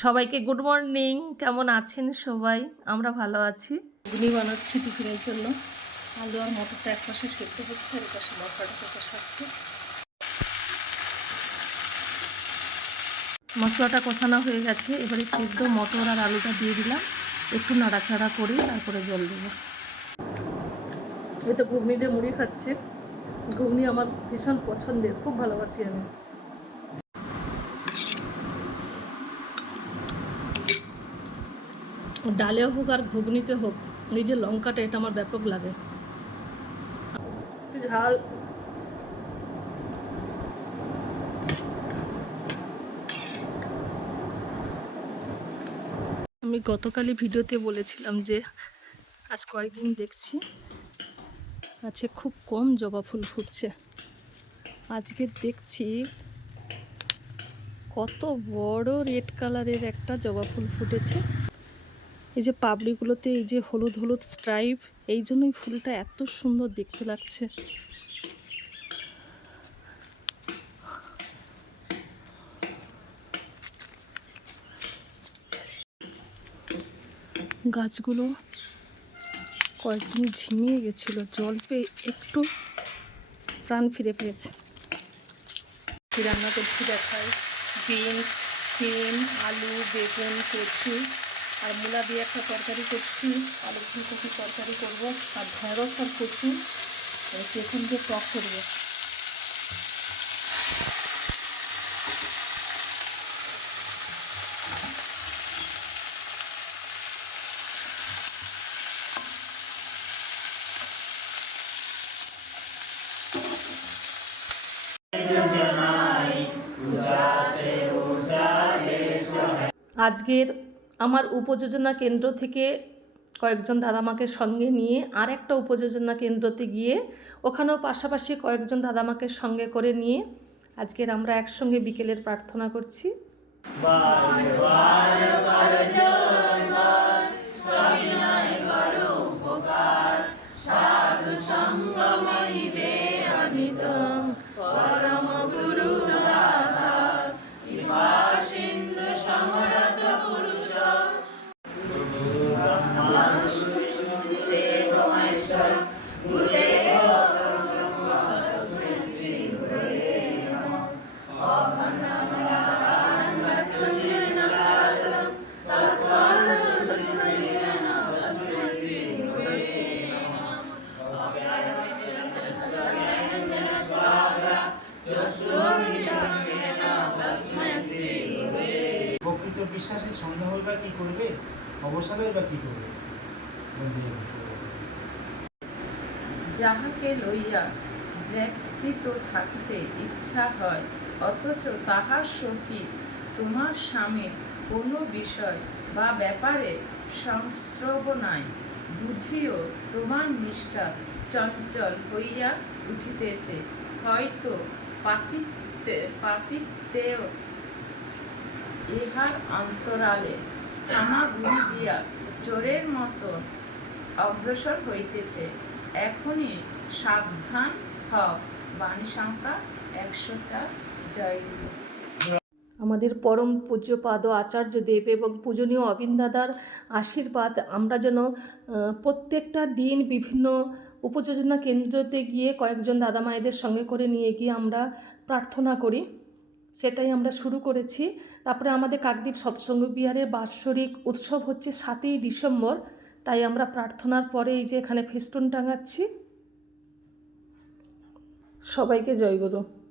সবাইকে good morning. কেমন আছেন সবাই? আমরা ভালো আছি। ঘুগনি বানাচ্ছি টিফিনের জন্য। আলু আর মটরটা এক পাশে সেদ্ধ হচ্ছে আর পাশে মশলাটাকে কষাচ্ছি। মশলাটা কষানো হয়ে গেছে। এবারে সিদ্ধ মটর আর আলুটা দিয়ে দিলাম। একটু নাড়াচাড়া করে তারপরে জল দেবো। এই তো ঘুগনি দিয়ে মুড়ি খাচ্ছে। ঘুগনি আমার ভীষণ পছন্দের খুব ভালোবাসি আমি। ডালে হোক আর ঘুগনিতে হোক এই যে লঙ্কাটা এটা আমার ব্যাপক লাগে। ঝাল। আমি গতকালই ভিডিওতে বলেছিলাম যে আজ কয়েকদিন দেখছি আছে খুব কম জবা ফুল ফুটছে। আজকে দেখছি কত বড় রেড কালারের একটা জবা ফুল ফুটেছে। এই যে পাবড়িগুলোতে এই যে হলুদ হলুদ স্ট্রাইপ এই জন্যই ফুলটা এত সুন্দর দেখতে লাগছে। গাছগুলো কয়েকদিন ঝিমিয়ে গেছিল, জল পেয়ে একটু প্রাণ ফিরে পেয়েছে। রান্না করছি দেখাই, বিনস, সিম, আলু, বেগুন, কচু। আর মূলা দিয়ে একটা তরকারি করছি আলু ফুলকপি তরকারি করব, আর ঢেঁড়স আর কচু, আর পেছন দিয়ে টক করব। আজকের আমার উপযোজনা কেন্দ্র থেকে কয়েকজন দাদামাকে সঙ্গে নিয়ে আর একটা উপযোজনা কেন্দ্রতে গিয়ে ওখানেও পাশাপাশি কয়েকজন দাদামাকে সঙ্গে করে নিয়ে আজকের আমরা একসঙ্গে বিকেলের প্রার্থনা করছি। প্রকৃত বিশ্বাসের সন্দেহ বা কি করবে? অবসাদই বা কি করবে। যাহাকে লইয়া ব্যক্তিত থাকিতে ইচ্ছা হয়, অথচ তাহার সহিত তোমার স্বামীর কোনো বিষয় বা ব্যাপারে সংস্রব নাই, বুঝিও তোমার নিষ্ঠা চঞ্চল হইয়া উঠিতেছে। হয়তো পাতিত্বে পাতিত্বেও ইহার অন্তরালে হামাগুড়ি দিয়া চোরের মতো অগ্রসর হইতেছে। এখনই সাবধান হও বাণী সংখ্যা একশো চার জয় আমাদের পরম পূজ্যপাদ আচার্য দেব এবং পূজনীয় অবিন দাদার আশীর্বাদ, আমরা যেন প্রত্যেকটা দিন বিভিন্ন উপযোজনা কেন্দ্রতে গিয়ে কয়েকজন দাদা মায়েদের সঙ্গে করে নিয়ে গিয়ে আমরা প্রার্থনা করি। সেটাই আমরা শুরু করেছি। তারপরে আমাদের কাকদ্বীপ সৎসঙ্গ বিহারের বার্ষরিক উৎসব হচ্ছে সাতই ডিসেম্বর। তাই আমরা প্রার্থনার পরে এই যে এখানে ফেস্টুন টাঙাচ্ছি। সবাইকে জয় গুরু।